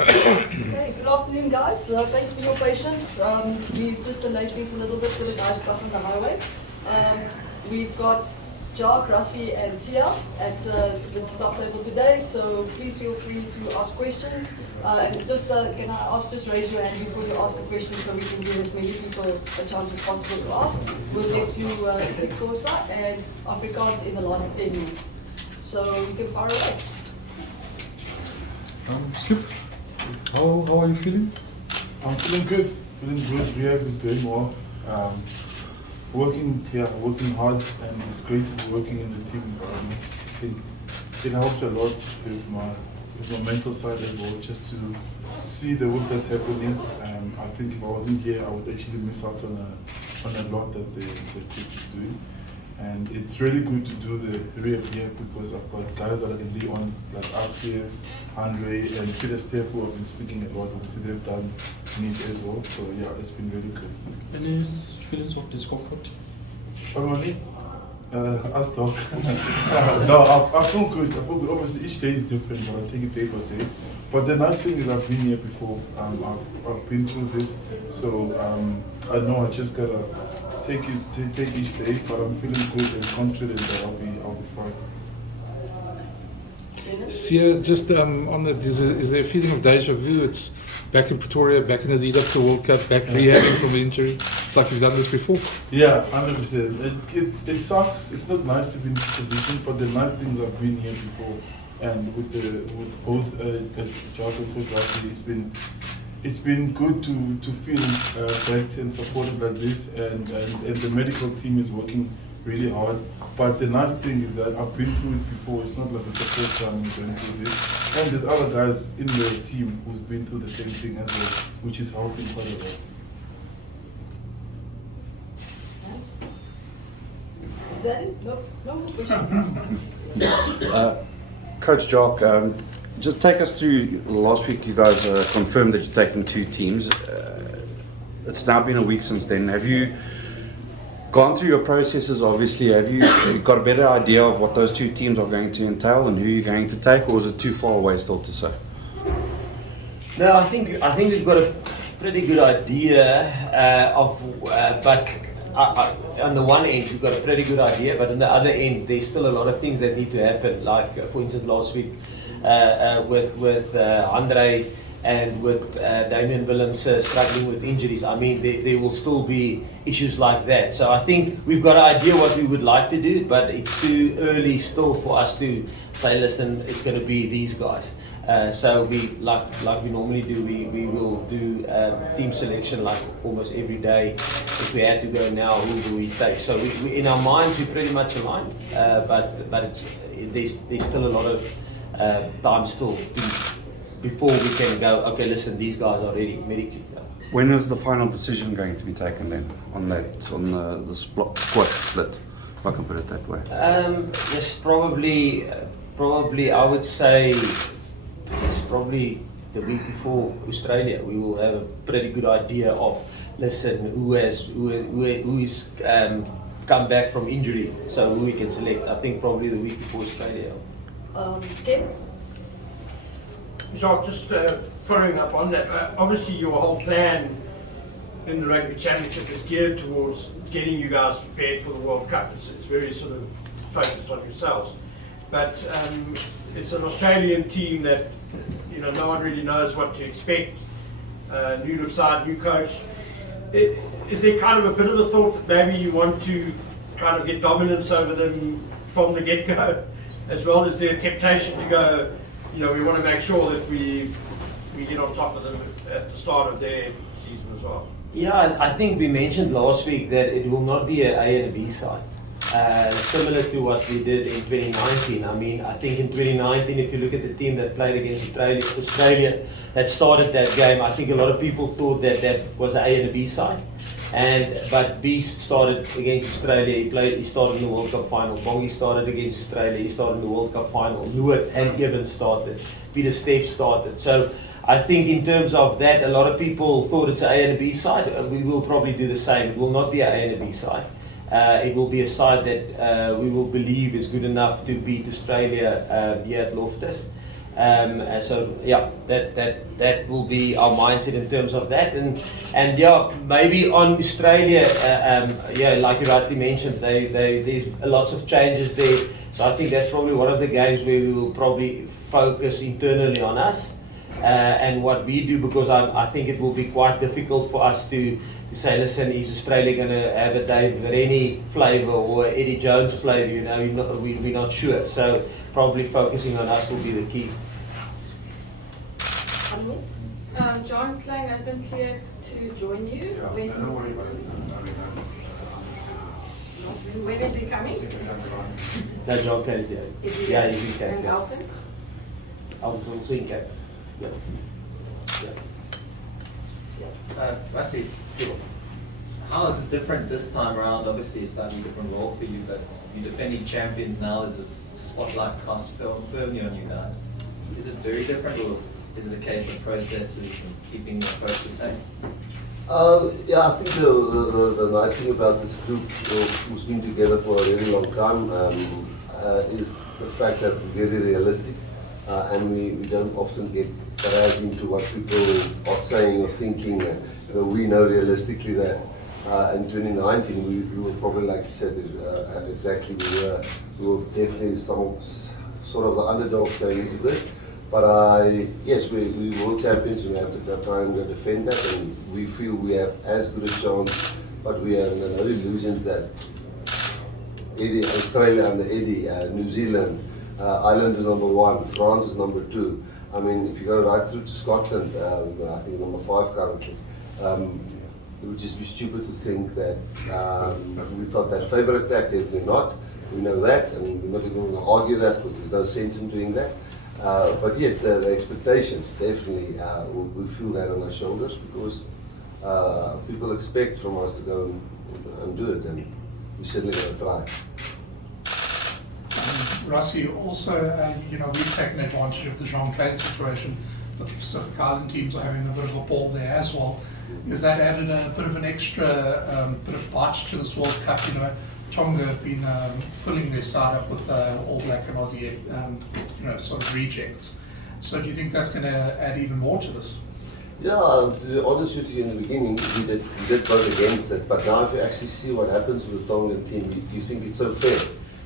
Okay, good afternoon, guys. Thanks for your patience. We've just delayed things a little bit for the guys stuck on the highway. We've got Jacques, Rassie, and Sia at the top level today, so please feel free to ask questions. And just can I ask, just raise your hand before you ask a question so we can give as many people a chance as possible to ask. We'll get you Xhosa and Afrikaans in the last 10 minutes. So you can fire away. Skip, how are you feeling? I'm feeling good. Rehab is going well. Working hard, and it's great to be working in the team environment. I think it helps a lot with my mental side as well, just to see the work that's happening. I think if I wasn't here, I would actually miss out on a lot that the team is doing. And it's really good to do the rehab here because I've got guys that I can lean on, like Arthur, Andre, and Peter Steph, who have been speaking a lot. Obviously, they've done needs as well. So yeah, it's been really good. Any feelings of discomfort? Only, us talk. No, I feel good. Obviously, each day is different, but I take it day by day. But the nice thing is I've been here before. I've been through this, so I know I just gotta take each day. But I'm feeling good and confident that I'll be fine. Sia, just on the, is there a feeling of deja vu? It's back in Pretoria, back in the lead up to World Cup, back rehabbing from injury. It's like you've done this before. Yeah, 100%. It sucks. It's not nice to be in this position, but the nice things I've been here before, and with both Jacques and Coach Rassie, it's been good to feel backed and supported like this, and the medical team is working really hard. But the nice thing is that I've been through it before. It's not like it's the first time I'm going through this. And there's other guys in the team who's been through the same thing as well, which is helping quite a lot. Is that it? No more questions. Coach Jacques, just take us through, last week you guys confirmed that you're taking 2 teams. It's now been a week since then. Have you gone through your processes, obviously? Have you got a better idea of what those 2 teams are going to entail and who you're going to take, or is it too far away still to say? No, I think we've got a pretty good idea but on the one end we've got a pretty good idea, but on the other end there's still a lot of things that need to happen. Like for instance last week with Andre and with Damian Willems struggling with injuries. I mean, there will still be issues like that. So I think we've got an idea what we would like to do, but it's too early still for us to say, listen, it's going to be these guys. So we, like we normally do, we will do team selection like almost every day. If we had to go now, who do we take? So we in our minds we're pretty much aligned, but there's still a lot of time still before we can go, okay, listen, these guys are ready medically. When is the final decision going to be taken then on the squad split, if I can put it that way? Yes, probably I would say it's probably the week before Australia. We will have a pretty good idea of, listen, who is come back from injury, so who we can select. I think probably the week before Australia. Kim? Jacques, just following up on that, obviously your whole plan in the Rugby Championship is geared towards getting you guys prepared for the World Cup. It's very sort of focused on yourselves. But it's an Australian team that, no one really knows what to expect. New side, new coach. Is there kind of a bit of a thought that maybe you want to kind of get dominance over them from the get-go, as well as their temptation to go, we want to make sure that we get on top of them at the start of their season as well? Yeah, I think we mentioned last week that it will not be an A and a B side. Similar to what we did in 2019. I mean, I think in 2019, if you look at the team that played against Australia that started that game, I think a lot of people thought that was an A and a B side. But Beast started against Australia. He started in the World Cup final. Bongi started against Australia. He started in the World Cup final. Lewitt and Evans started. Peter Steph started. So I think in terms of that, a lot of people thought it's an A and a B side. We will probably do the same. It will not be an A and a B side. It will be a side that we will believe is good enough to beat Australia here at Loftus. So yeah, that will be our mindset in terms of that, and yeah, maybe on Australia, yeah, like you rightly mentioned, there's lots of changes there. So I think that's probably one of the games where we will probably focus internally on us and what we do, because I think it will be quite difficult for us to say, listen, is Australia going to have a Dave Rennie flavour or Eddie Jones flavour? You know, we're not sure. So probably focusing on us will be the key. John Klein has been cleared to join you. Don't worry about it. When is he coming? No, John Klein is here. Yeah, he's in Cape. And Elton? Elton's also in Cape. Yeah. Rassie, how is it different this time around? Obviously, it's a slightly different role for you, but you're defending champions now. There's a spotlight cast firmly on you guys. Is it very different, or is it a case of processes and keeping the approach the same? Yeah, I think the nice thing about this group who's been together for a really long time is the fact that we're very realistic and we don't often get dragged into what people are saying or thinking. We know realistically that in 2019 we were probably, like you said, exactly, we were definitely sort of the underdogs going into this. But yes, we world champions, and we have to try and defend that, and we feel we have as good a chance, but we have no illusions that Eddie, Australia under Eddie, New Zealand, Ireland is number 1, France is number 2. I mean, if you go right through to Scotland, I think number 5 currently, it would just be stupid to think that we've got that favourite attack. Definitely not. We know that, and we're not even going to argue that, because there's no sense in doing that. But yes, the expectations, definitely, we feel that on our shoulders, because people expect from us to go and do it, and we're certainly going to try. Rassie, also, we've taken advantage of the Jean Claude situation, but the Pacific Island teams are having a bit of a ball there as well. Is that added a bit of an extra bit of bite to this World Cup? Tonga have been filling their side up with All Black and Aussie, sort of rejects. So do you think that's going to add even more to this? Yeah, to be honest with you, in the beginning, we did vote against it, but now if you actually see what happens with the Tongan team, you think it's so fair.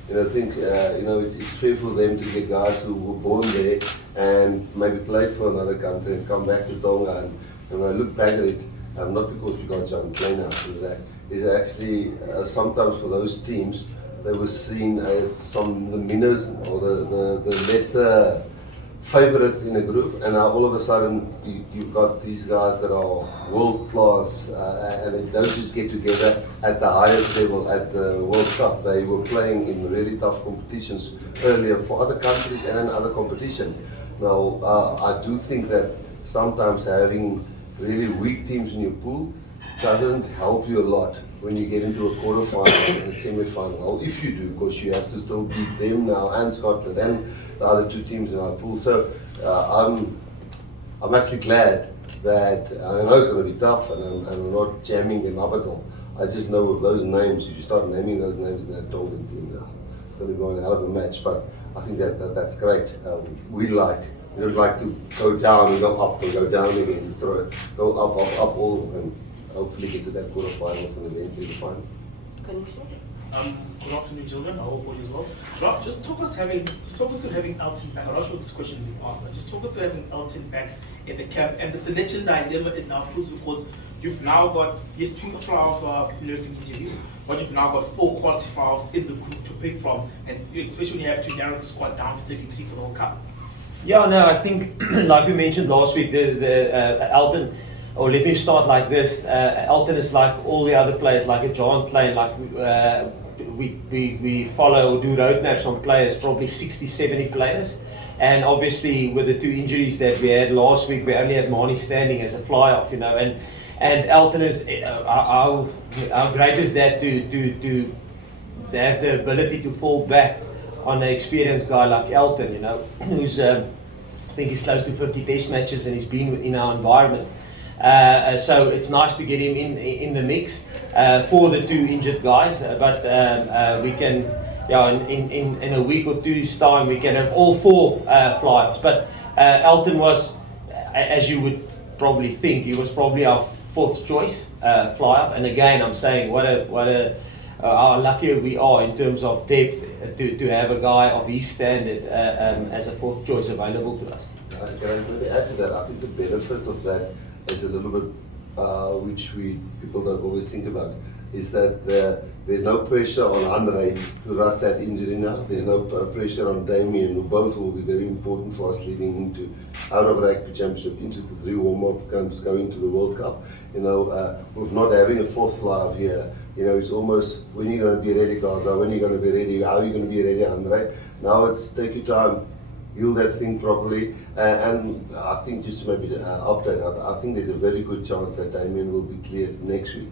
It's fair for them to get guys who were born there and maybe played for another country and come back to Tonga. And when I look back at it, not because we got John Klein out of that, it's actually sometimes for those teams, they were seen as the minnows or the lesser favourites in a group, and now all of a sudden you've got these guys that are world class, and they don't just get together at the highest level at the World Cup. They were playing in really tough competitions earlier for other countries and in other competitions. Now, I do think that sometimes having really weak teams in your pool doesn't help you a lot when you get into a quarterfinal and a semi-final. Well, if you do, because you have to still beat them now and Scotland and the other 2 teams in our pool. So I'm actually glad that, I know it's going to be tough, and I'm not jamming them up at all. I just know with those names, if you start naming those names in that Tongan team now, it's going to be a hell of a match. But I think that's great. We don't like to go down and go up and go down again, go up, all, and hopefully get to that quarterfinals and eventually the final. Good afternoon, children. I hope all is well. Jacques, just talk us through having Elton back. I'm not sure this question will be asked, but just talk us through having Elton back in the camp and the selection dilemma it now proves, because you've now got, yes, 2 flows are nursing injuries, but you've now got 4 quality flows in the group to pick from, and especially when you have to narrow the squad down to 33 for the World Cup. Yeah, no, I think, like we mentioned last week, the Elton, or let me start like this, Elton is like all the other players, like a John Klein, like we follow or do roadmaps on players, probably 60, 70 players. And obviously with the 2 injuries that we had last week, we only had Marnie standing as a fly-off, and Elton is, how great is that to have the ability to fall back on an experienced guy like Elton, who's, I think he's close to 50 test matches and he's been in our environment. So it's nice to get him in the mix for the 2 injured guys, but we can yeah, in a week or two's time we can have all 4 fly-ups. But Elton was, as you would probably think, he was probably our 4th choice fly-up. And again, I'm saying how lucky we are in terms of depth to have a guy of his standard as a 4th choice available to us. Can I maybe add to that? I think the benefit of that is a little bit, which people don't always think about, is that there's no pressure on Andre to rush that injury now. There's no pressure on Damien, who both will be very important for us leading into out of rugby championship, into the 3 warm-up games, going to the World Cup. You know, with not having a 4th fly-up here, you know, it's almost, when are you going to be ready, Gaza? When are you going to be ready? How are you going to be ready, Andre? Now it's take your time, heal that thing properly, and I think just to maybe update, I think there's a very good chance that Damien will be cleared next week,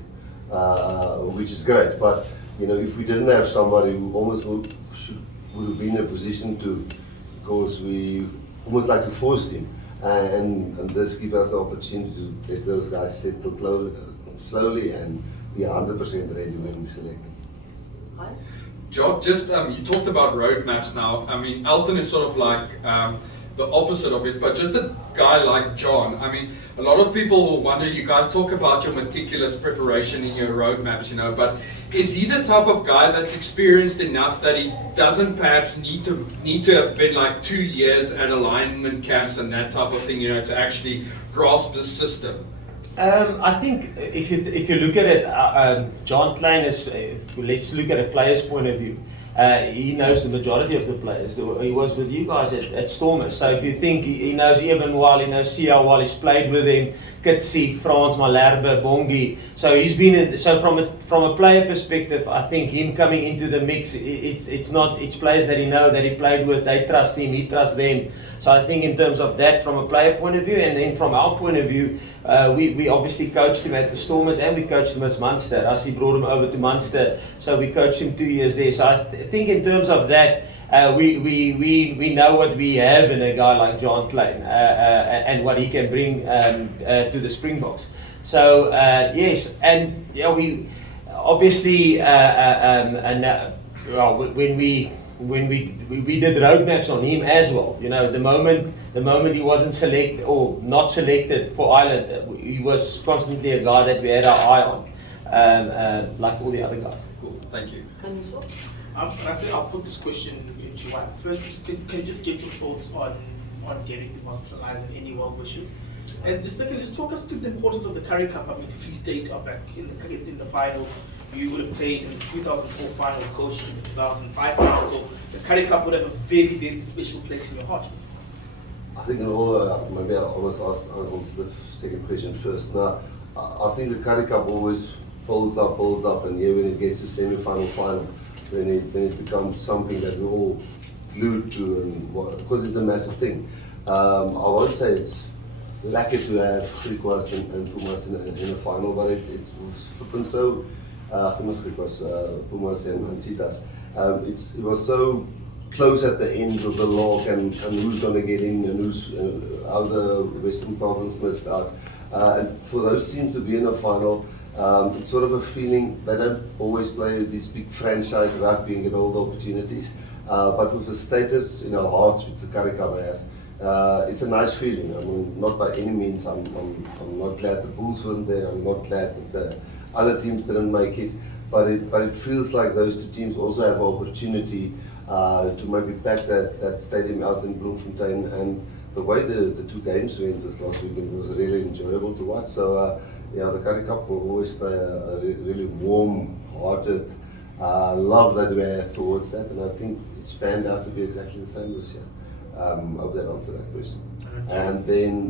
which is great. But you know, if we didn't have somebody who almost would have been in a position to, because we almost like to force him, and this gives us the opportunity to let those guys settle slowly and be 100% ready when we select them. Jacques, just you talked about roadmaps now. I mean, Elton is sort of like the opposite of it, but just a guy like John. I mean, a lot of people will wonder, you guys talk about your meticulous preparation in your roadmaps, you know, but is he the type of guy that's experienced enough that he doesn't perhaps need to have been like 2 years at alignment camps and that type of thing, you know, to actually grasp the system? I think if you look at it, John Klein is, let's look at a player's point of view. He knows the majority of the players. He was with you guys at Stormers. So if you think he knows Eben well, he knows Sia well, he's played with him, Kitsi, Frans, Malherbe, Bongi. So he's been in, so from a player perspective, I think him coming into the mix, it's players that he know, that he played with, they trust him, he trusts them. So I think in terms of that, from a player point of view, and then from our point of view, we obviously coached him at the Stormers and we coached him at Munster. Rassie brought him over to Munster, so we coached him 2 years there. So I think in terms of that, we know what we have in a guy like John Klein and what he can bring to the Springboks. So yes, and yeah, we obviously when we did roadmaps on him as well. You know, the moment he wasn't selected or not selected for Ireland, he was constantly a guy that we had our eye on, like all the other guys. Cool, thank you. Can you stop? Rassie, I'll put this question into one. First, can you just get your thoughts on getting hospitalized and any well wishes? And the second, just talk us through the importance of the Currie Cup. I mean, the Free State are back in the final. You would have played in the 2004 final, coached in the 2005 final. So the Currie Cup would have a very, very special place in your heart. I think in all, maybe I almost answer the second question first. Now, I think the Currie Cup always builds up, and here when it gets to semi-final, final, then it becomes something that we're all glued to, and because it's a massive thing. I won't say it's lucky to have Griquas and Pumas in a final, but it's flipping so. Not Griquas, Pumas and Cheetahs. It was so close at the end of the log, and who's going to get in and who's how the Western Province missed out. And for those teams to be in a final, it's sort of a feeling they don't always play these big franchise rugby and get all the opportunities. But with the status in our hearts with the Currie Cup have, it's a nice feeling. I mean, not by any means. I'm not glad the Bulls weren't there. I'm not glad that the other teams didn't make it. But it feels like those two teams also have an opportunity to maybe pack that stadium out in Bloemfontein. And the way the two games went this last weekend was really enjoyable to watch. So yeah, the Currie Cup will always stay a really warm-hearted love that we have towards that, and I think it's panned out to be exactly the same this year. I hope that answered that question. And then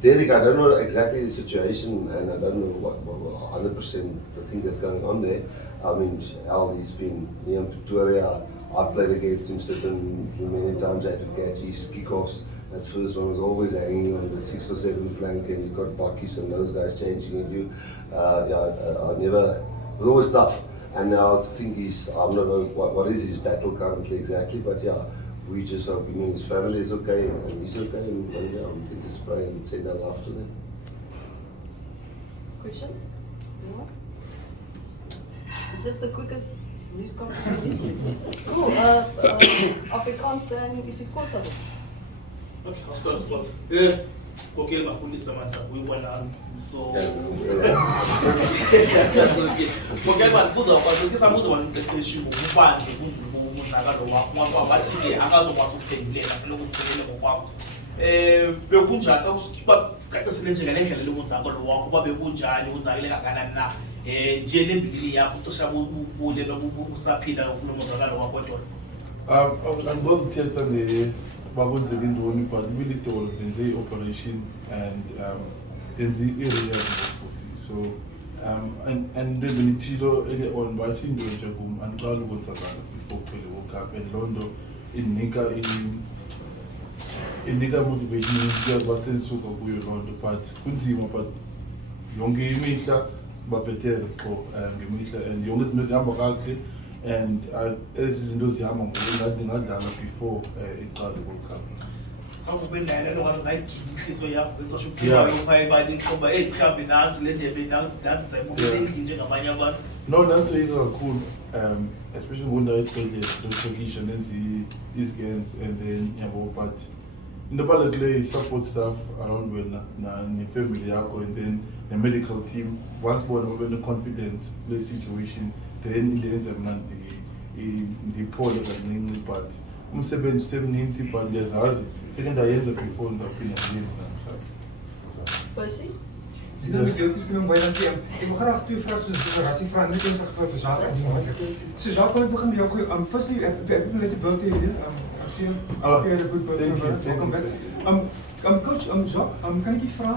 Derek, I don't know exactly the situation, and I don't know what 100% the thing that's going on there. I mean, Al, he's been here in Pretoria. I played against him many times. I had to catch his kickoffs. That first one was always hanging on the 6 or 7 flank, and you got Bakkies and those guys changing at you. I never, it was always tough. And now to think I'm not know what is his battle currently exactly, but yeah, we just hope his family is okay and he's okay, and yeah, we can just pray and send our love to them. Question? No? Is this the quickest Police Commission. Cool. Afrikaans and is it Kolisi? Okay, I'll start. Okay, masifundisa manje uyibona so okay manje kuza samuza waniqeqeshi ngokubanzi kunzulu umonakalo wakho wathi ke akazokwazi ukuphendulela phela ukuziphendule ngokwakho bekunjani sicacisele nje ngendlela lomonakalo wakho babe kunjani unzakile kangakanani na nje lembili yakho ucisha ubule usaphila kulomonakalo wakho kodwa angibozithetha bakwenzela intoni but i-military benze i-operation and benze i-rehab so and into ezimithilo early on bayisinto nje kum andiqala ukwenzakala before kuphele World Cup and loo nto inika motivation kuyakuba sendisuka kuyo loo nto but kunzima but yonke imihla babhetele qho ngemihla and yonke izinto zihamba kakuhle and ezi zinto zihamba ngoku ngadlala before iqala World Cup. Sakube nayo lo ngathi inhliziyo yakho ezasho ukuphiwa yophaya imali inqoba mhlawumbe nansi le ndebe nansi sayibukela endlini njengabanye abantu. No, nansi yike kakhulu especially ngokundawo esibhedlela lokutshekisha nenza i-scans and then yabo but into ebalulekileyo i-support staff around wena ne-family yakho and then ne-medical team once bona babe ne-confidence kule situation then indenze mna ndiphole kancinci but umsebenzi usemninzi but ndiyazazi seke ndayenza before ndizawuphinda ndiyenze namhlanje. Kolisi? Sien nou deel toestemming baie dankie. Ek wil graag twee vrae soos vir Rassie vra, net een vir Jacques en moontlik. So Jacques, kan ek begin by jou gooi? Firstly, ek wil net 'n bout hê hier. Ek sien okay, 'n good bout. Welkom back. Coach, Jacques, kan ek jou vra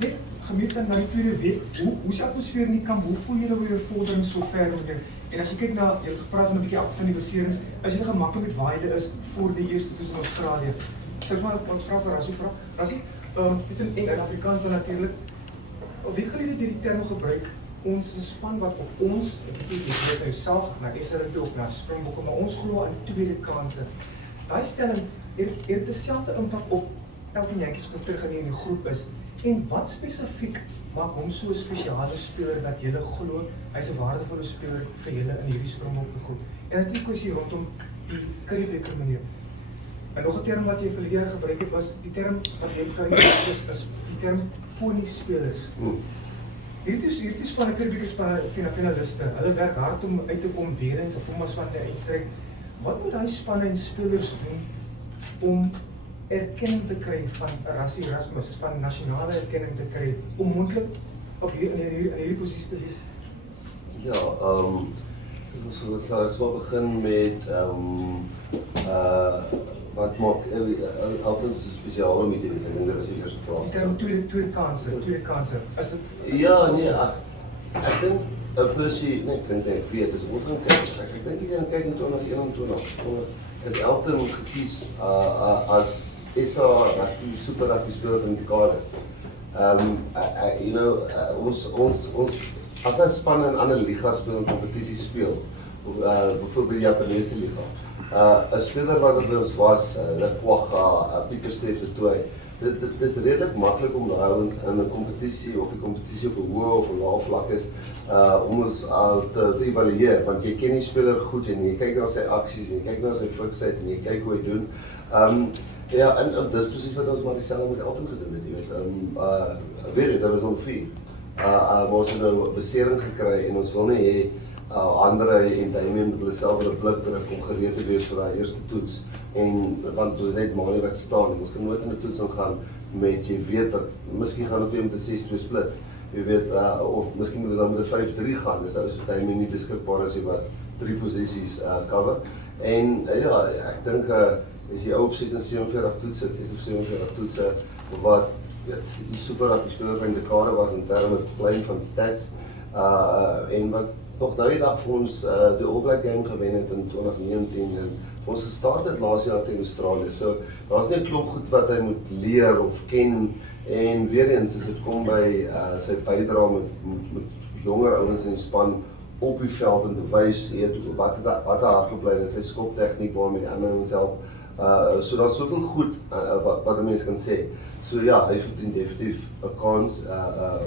net gemeet na die tweede week, hoe is die atmosfeer in die kamp? Hoe voel jy oor jou vordering so ver met jou? En as jy kyk na, jy het gepraat van 'n bietjie af van die beserings, as jy gemaklik met waar jy is voor die eerste toets in Australië. Sê maar ons vra vir Rassie vra. Rassie, dit in Engels en Afrikaans dan natuurlik. Op wie gelede het jy die term gebruik? Ons is 'n span wat op ons, ek weet jy nou self na SRT of na Springbokke, maar ons glo aan tweede kansse. Daai stelling het dieselfde impak op elke jentjie wat terug in die groep is. En wat spesifiek maak hom so 'n spesiale speler dat jy glo hy's 'n waardevolle speler vir julle in hierdie Springbokke groep? En natuurlik kwessie rondom die Currie-beker manier. En nog 'n term wat jy verlede jaar gebruik het was die term wat jy gebruik is die term pony spelers. Hierdie spanne Currie-beker spanne finaliste, hulle werk hard om uit te kom weer eens op hom as van die uitstrek. Wat moet daai spanne en spelers doen om erkenning te kry van Erasmus, van nasionale erkenning te kry, om moontlik op in hierdie posisie te wees? Ja, ek sal begin met wat maak altyd so spesiaal om hierdie ding, dit is die eerste vraag. Die term tweede kanse, is dit? Ja, nee, ek dink Percy, nee, ek dink ek weet, dis ons gaan kyk, ek dink jy gaan kyk in 2021, het Elton gekies as SA rugby, super rugby speler in die kade. You know, ons as 'n span in ander ligas speel en kompetisies speel, byvoorbeeld die Japanese liga. 'n speler wat by ons was, Lekwaga, Pieter Steef se toe. Dit is redelik maklik om daai ouens in 'n kompetisie of 'n kompetisie op 'n hoë of 'n lae vlak is om ons te evalueer, want jy ken die speler goed en jy kyk na sy aksies en jy kyk na sy fiksheid en jy kyk hoe hy doen. Ja, en dis presies wat ons maar dieselfde met Elton gedoen het, jy weet. Weer dit was nog 4. Ons het nou besering gekry en ons wil nie hê Andre en Damien met hulle self in 'n blik druk om gereed te wees vir daai eerste toets. En want ons net maar nie wat staan en ons kan nooit in 'n toets gaan met jy weet dat miskien gaan of jy met 'n 6-2 split. Jy weet of miskien moet ons dan met 'n 5-3 gaan. Dis as Damien nie beskikbaar is wat 3 posisies cover. En ja, ek dink as jy op 46 toetse, 6 of 47 toetse wat die super rugby speler van die dekade was in terme klein van stats en wat nog nou die dag vir ons die All Black game gewen het in 2019 en vir ons gestart het laas jaar teen Australië. So daar's nie 'n klomp goed wat hy moet leer of ken en weer eens as dit kom by sy bydra met jonger ouens in die span op die veld en te wys wat hardloopbly en sy skoptegniek waarmee die ander ons help. So daar's soveel goed wat 'n mens kan sê. So ja, hy verdien definitief 'n kans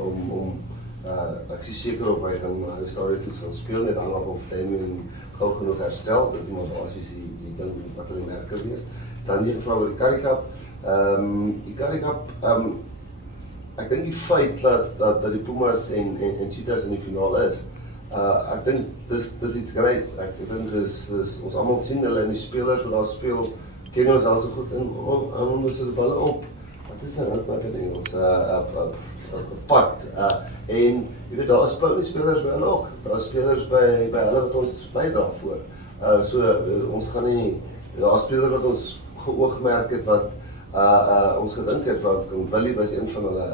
om Ek is seker op hy gaan historie toets gaan speel, net hang af of Damien gou genoeg herstel, dit is maar basies die ding wat vir die merker is. Dan die gevra oor die Currie Cup. Die Currie Cup, ek dink die feit dat die Pumas en Cheetahs in die finale is, ek dink dis iets greats. Ek dink ons almal sien hulle en die spelers wat daar speel, ken ons al so goed en ons sit die balle op. Wat is 'n roadmap in Engels? Pad. En jy weet daar is pony spelers by hulle ook. Daar is spelers by hulle wat ons bydra voor. Ons gaan nie, daar is spelers wat ons geoogmerk het wat ons gedink het, want Willie was een van hulle,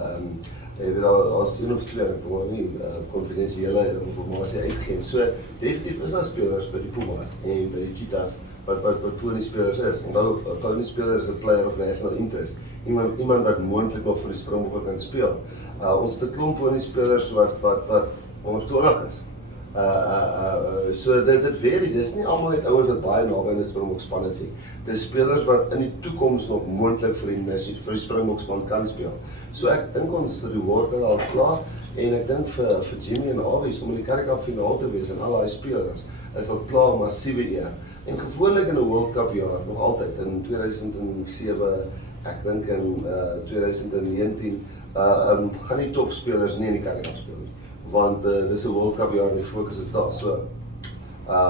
jy weet daar is een of twee, ek wil nie konfidensiële informasie uitgeen. So definitief is daar spelers by die Pumas en by die Cheetahs wat pony spelers is. Onthou, pony speler is 'n player of national interest. Iemand wat moontlik nog vir die Springbokke kan speel. Ons het 'n klomp pony spelers wat onder 20 is. So dit vary, dis nie almal net ouens wat baie naby in die Springbokspan is nie. Dis spelers wat in die toekoms nog moontlik vir die Springbokspan kan speel. So ek dink ons reward het al klaar en ek dink vir Jimmy en Avies om in die Currie Cup finaal te wees en al daai spelers is al klaar massiewe eer. En gewoonlik in 'n World Cup jaar, nog altyd, in 2007, ek dink in 2019, gaan die topspelers nie in die Currie Cup speel nie. Want dis 'n World Cup jaar en die fokus is daar. So,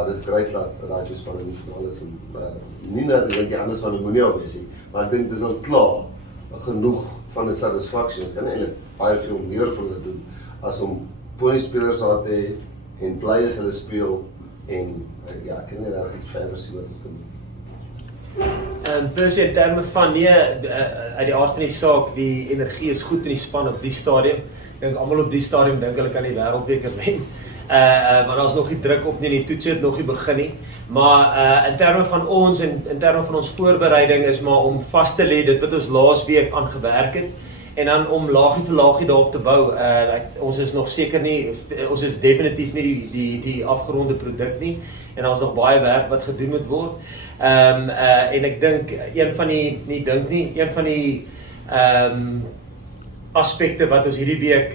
dit is great dat daai twee spanne in die finale is. Nie dat die anders van die moenie al wees nie, maar ek dink dis al klaar genoeg van 'n satisfaction. Ons kan eintlik baie veel meer vir hulle doen as om pony spelers daar te hê en bly as hulle speel. En ja, ek kan nie daar iets verder sien wat ons kan doen. Percy, in terme van uit die aard van die saak, die energie is goed in die span op die stadium. Ek dink almal op die stadium dink hulle kan die wêreldbeker wen. Maar daar is nog nie druk op nie, die toets het nog nie begin nie. Maar in terme van ons en in terme van ons voorbereiding is maar om vas te lê dit wat ons laas week aan gewerk het. En dan om laagie vir laagie daarop te bou. Ons is nog seker nie, ons is definitief nie die afgeronde produk nie. En daar is nog baie werk wat gedoen moet word. En ek dink een van die aspekte wat ons hierdie week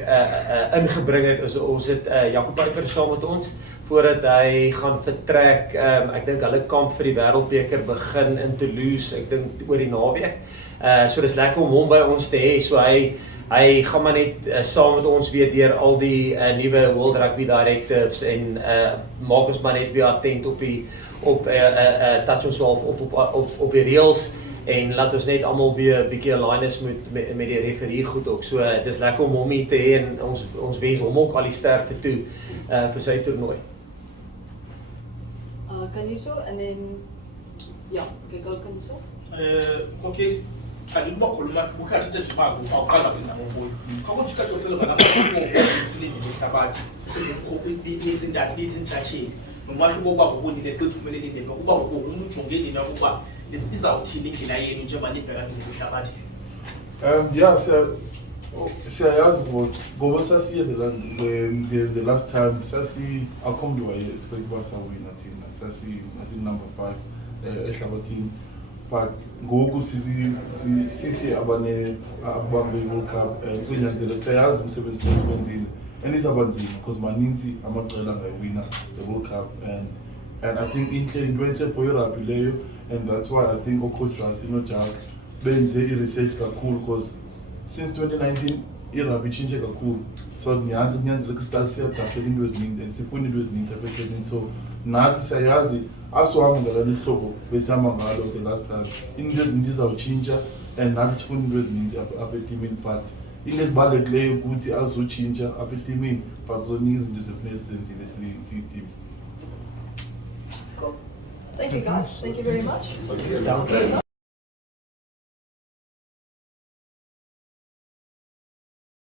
ingebring het, is ons het Jacques saam met ons voordat hy gaan vertrek. Ek dink hulle kamp vir die wêreldbeker begin in Toulouse, ek dink oor die naweek. So dis lekker om hom by ons te hê. So hy gaan maar net saam met ons weer deur al die nuwe World Rugby Directives en maak ons maar net weer attent op touch ons half op die reels en laat ons net almal weer 'n bietjie aligned met die referee goed ook. So dis lekker om hom hier te hê en ons wens hom ook al die sterkte toe vir sy toernooi. Kan jy so en dan ja, kyk ook kan so. Okay. Alikuwa kuluma fubuka tete chipago au kala kuna mboyo. Kako chika toselo bana sili sabati. Izinda izinchachi. Nomahluko kwabo kunile kumele linde ukuba umuntu ujongeni na ukuba izawuthini indlela yenu njengoba nibheka ngehlabathi. Yeah, siyayazi ngoba sasiye the last time sasi akhombiwa SPRINGBOKS awina thina sasi I think number 5 ehlabathini. But ngoku sithi abane abambe iWorld Cup kunyanzeleka siyazi umsebenzi wenzile and izaba nzima because maninzi amaqela angayewina the World Cup and I think inhle for irugby leyo and that's why I think coach Rassie no Jacques benze i-research kakhulu because since 2019 irugby itshintshe kakhulu so kunyanzeleka start siyadaptela into eziningi and sifuna into eziningi apha so nathi siyayazi asihambe ngalani hlobo besihamba ngalo the last time into eziningi zizawutshintsha and nathi sifuna into eziningi apha etimini but into ezibalulekileyo ukuthi azotshintsha apha etimini but zoningi izinto ezifuneka sizenzile siyitim. Cool. Thank you guys. Thank you very much. Okay.